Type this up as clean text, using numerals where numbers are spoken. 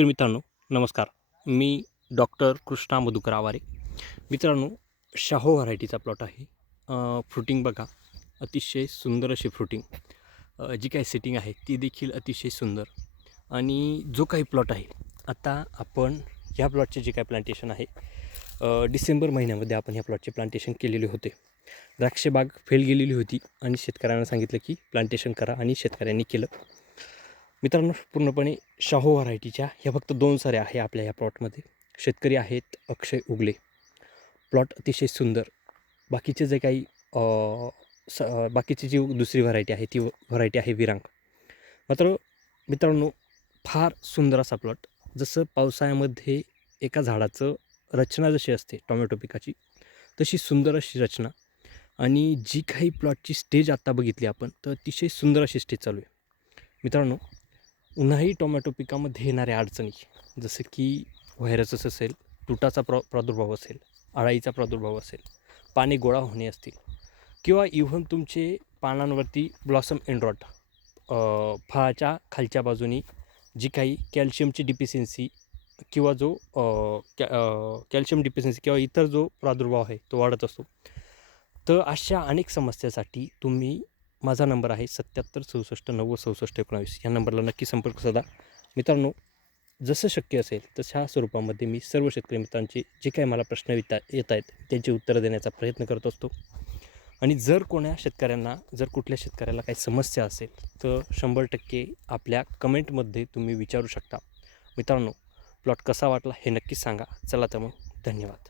शेतकरी मित्रांनो नमस्कार. मी डॉक्टर कृष्णा मधुकर आवारे. मित्रांनो, शाहो व्हरायटीचा प्लॉट आहे. फ्रुटिंग बघा, अतिशय सुंदर अशी फ्रुटिंग. जी काही सेटिंग आहे ती देखील अतिशय सुंदर. आणि जो काही प्लॉट आहे, आता आपण ह्या प्लॉटचे जे काही प्लांटेशन आहे, डिसेंबर महिन्यामध्ये आपण ह्या प्लॉटचे प्लांटेशन केलेले होते. द्राक्षबाग फेल गेलेली होती आणि शेतकऱ्यांना सांगितलं की प्लांटेशन करा आणि शेतकऱ्यांनी केलं. मित्रांनो, पूर्णपणे शाहो व्हरायटीच्या ह्या फक्त 2 सऱ्या आहे आपल्या ह्या प्लॉटमध्ये. शेतकरी आहेत अक्षय उगले. प्लॉट अतिशय सुंदर. बाकीचे जे काही बाकीची जी दुसरी व्हरायटी आहे ती व्हरायटी आहे विरांग. मात्र मित्रांनो, फार सुंदर असा प्लॉट. जसं पावसाळ्यामध्ये एका झाडाचं रचना जशी असते टोमॅटो पिकाची, तशी सुंदर अशी रचना. आणि जी काही प्लॉटची स्टेज आत्ता बघितली आपण, तर अतिशय सुंदर अशी स्टेज चालू आहे. मित्रांनो, उन्हाळी टोमॅटो पिकामध्ये येणाऱ्या अडचणी, जसं की व्हायरसेस असेल, तुटाचा प्रादुर्भाव असेल, अळाईचा प्रादुर्भाव असेल, पाने गोळा होणे असतील, किंवा इव्हन तुमचे पानांवरती ब्लॉसम एंड रॉट, फळाच्या खालच्या बाजूनी जी काही कॅल्शियमची डिफिशियन्सी किंवा जो कॅल्शियम डिफिशियन्सी किंवा इतर जो प्रादुर्भाव आहे तो वाढत असतो. तर अशा अनेक समस्यासाठी तुम्ही, माझा नंबर आहे 77 64 90 66 19, या नंबरला नक्की संपर्क साधा. मित्रांनो, जसं शक्य असेल तशा स्वरूपामध्ये मी सर्व शेतकरी मित्रांचे जे काही मला प्रश्न येत आहेत त्यांची उत्तरं देण्याचा प्रयत्न करत असतो. आणि जर कुठल्या शेतकऱ्याला काही समस्या असेल तर 100% आपल्या कमेंटमध्ये तुम्ही विचारू शकता. मित्रांनो, प्लॉट कसा वाटला हे नक्कीच सांगा. चला तर मग, धन्यवाद.